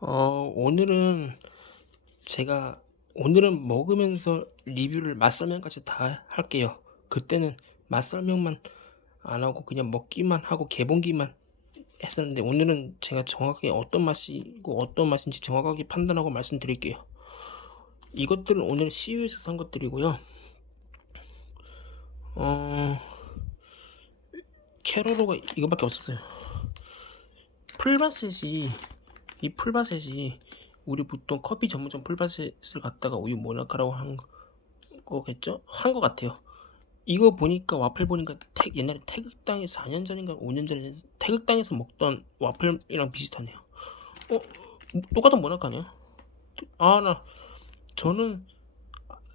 어, 오늘은 제가 오늘은 먹으면서 리뷰를 맛 설명까지 다 할게요. 그때는 맛 설명만 안 하고 그냥 먹기만 하고 개봉기만 했었는데 오늘은 제가 정확하게 어떤 맛이고 어떤 맛인지 정확하게 판단하고 말씀드릴게요. 이것들은 오늘 CU에서 산 것들이고요. 어, 캐로로가 이거밖에 없었어요. 풀바셋이 이 풀바셋이 우리 보통 커피 전문점 풀바셋을 갖다가 우유 모나카라고 한 거겠죠? 한 거 같아요. 이거 보니까 와플 보니까 태, 옛날에 태극당에서 4년 전인가 5년 전에 태극당에서 먹던 와플이랑 비슷하네요. 어? 똑같은 모나카네요. 아, 나 저는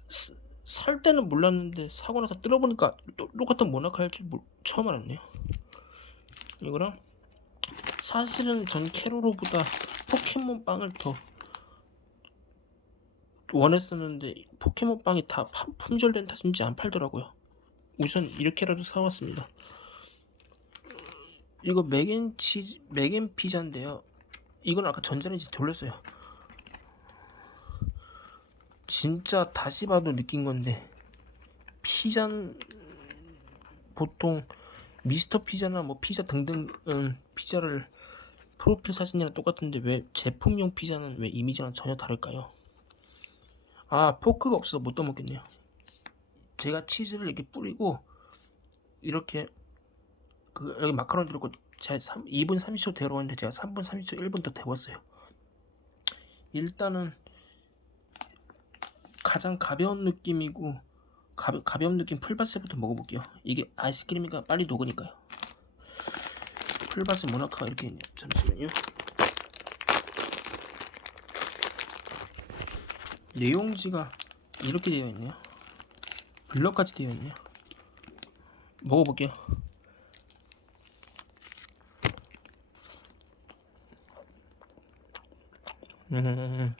스- 살 때는 몰랐는데 사고 나서 뜯어보니까 또- 똑같은 모나카일 줄 몰- 처음 알았네요. 이거랑 사실은 전 캐로로보다 포켓몬 빵을 더 원했었는데 포켓몬 빵이 다 파- 품절된 탓인지 안 팔더라고요. 우선 이렇게라도 사왔습니다. 이거 맥앤치 맥앤 피자인데요. 이건 아까 전자레인지 돌렸어요. 진짜 다시 봐도 느낀 건데 피자는 보통 미스터 피자나 뭐 피자 등등 음, 피자를 프로필 사진이랑 똑같은데 왜 제품용 피자는 왜 이미지랑 전혀 다를까요? 아 포크가 없어서 못 떠먹겠네요. 제가 치즈를 이렇게 뿌리고 이렇게 그 여기 마카로니 들고 제가 3, 2분 30초 데우러 왔는데 제가 3분 30초 1분 더 데웠어요. 일단은 가장 가벼운 느낌이고 가벼, 가벼운 느낌 풀바스부터 먹어볼게요. 이게 아이스크림이가 빨리 녹으니까요. 풀바스 모나카 이렇게 있네요. 잠시만요. 내용지가 이렇게 되어 있네요. 블럭까지 되어 있네요. 먹어볼게요. 음.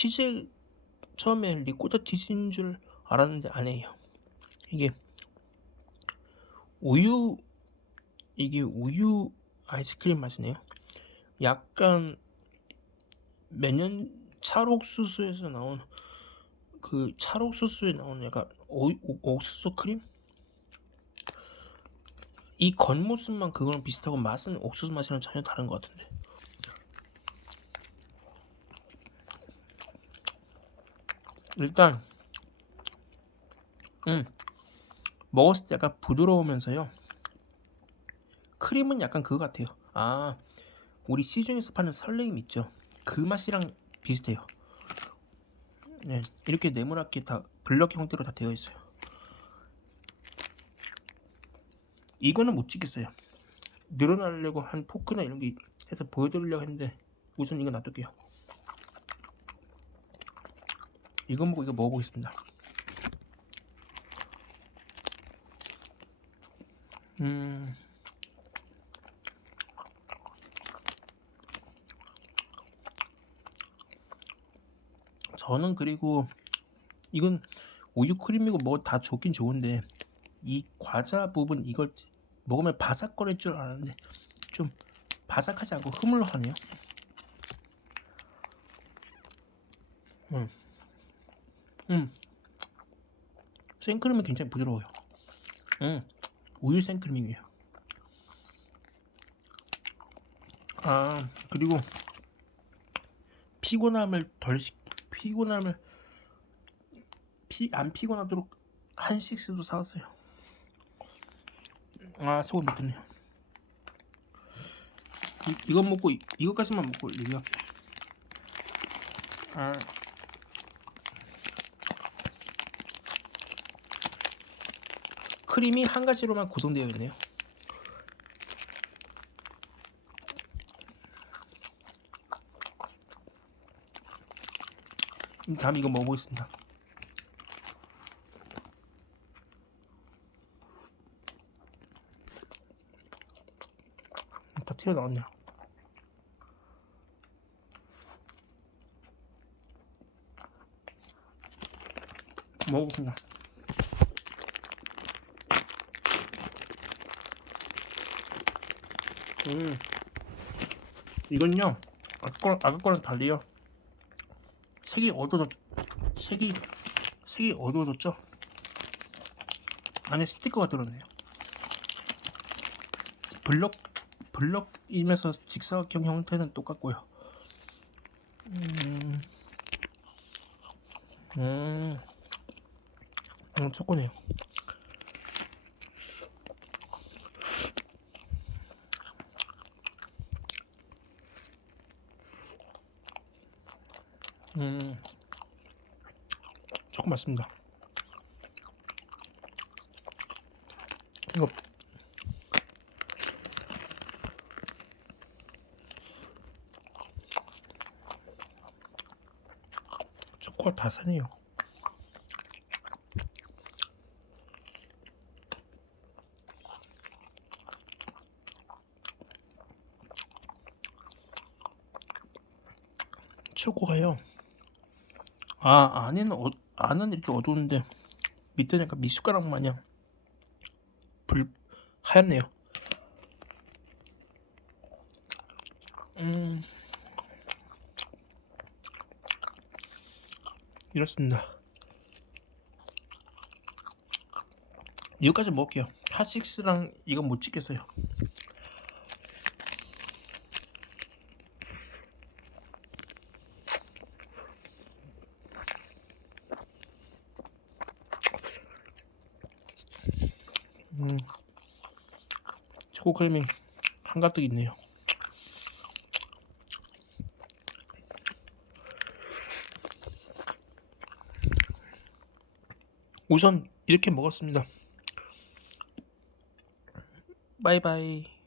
치즈 처음에 리코타 치즈인 줄 알았는데 아니에요. 이게 우유 이게 우유 아이스크림 맛이네요. 약간 매년 찰옥수수에서 나온 그 찰옥수수에 나오는 약간 오, 오- 옥수수 크림? 이 겉모습만 그거랑 비슷하고 맛은 옥수수 맛이랑 전혀 다른 것 같은데. 일단 음 먹었을 때 약간 부드러우면서요. 크림은 약간 그거 같아요. 아 우리 시중에서 파는 설레임 있죠. 그 맛이랑 비슷해요. 네, 이렇게 네모나게 다 블럭 형태로 다 되어 있어요. 이거는 못 찍겠어요. 늘어나려고 한 포크나 이런 게 해서 보여드리려고 했는데 우선 이거 놔둘게요. 이거 먹고 이거 먹어보겠습니다. 음. 저는 그리고 이건 우유 크림이고 뭐 다 좋긴 좋은데 이 과자 부분 이걸 먹으면 바삭거릴 줄 알았는데 좀 바삭하지 않고 흐물하네요. 음, 음, 생크림은 굉장히 부드러워요. 음, 우유 생크림이에요. 아 그리고 피곤함을 덜 시, 피곤함을 피, 안 피곤하도록 한식스도 사왔어요. 아 소금 못했네요. 이, 이거 먹고 이, 이거까지만 먹고 리뷰할게요. 아 크림이 한 가지로만 구성되어 있네요. 음, 다음 이거 먹어보겠습니다. 다 튀어나왔네요. 먹어보겠습니다. 음. 이건요. 아까 거, 아까 거랑 달리요. 색이 어두워졌, 색이, 색이 어두워졌죠? 안에 스티커가 들었네요. 블럭, 블럭이면서 직사각형 형태는 똑같고요. 음, 음, 음, 초코네요. 음, 조금 맞습니다. 이거 초코가 다 사네요. 초코가요. 아 안에는 어, 안은 이렇게 어두운데 밑에는 약간 미숫가락 마냥 불 하얗네요. 음 이렇습니다. 이거까지 먹을게요. 핫식스랑 이건 못 찍겠어요. 음, 크림이 한가득 있네요. 우선 이렇게 먹었습니다. 바이바이.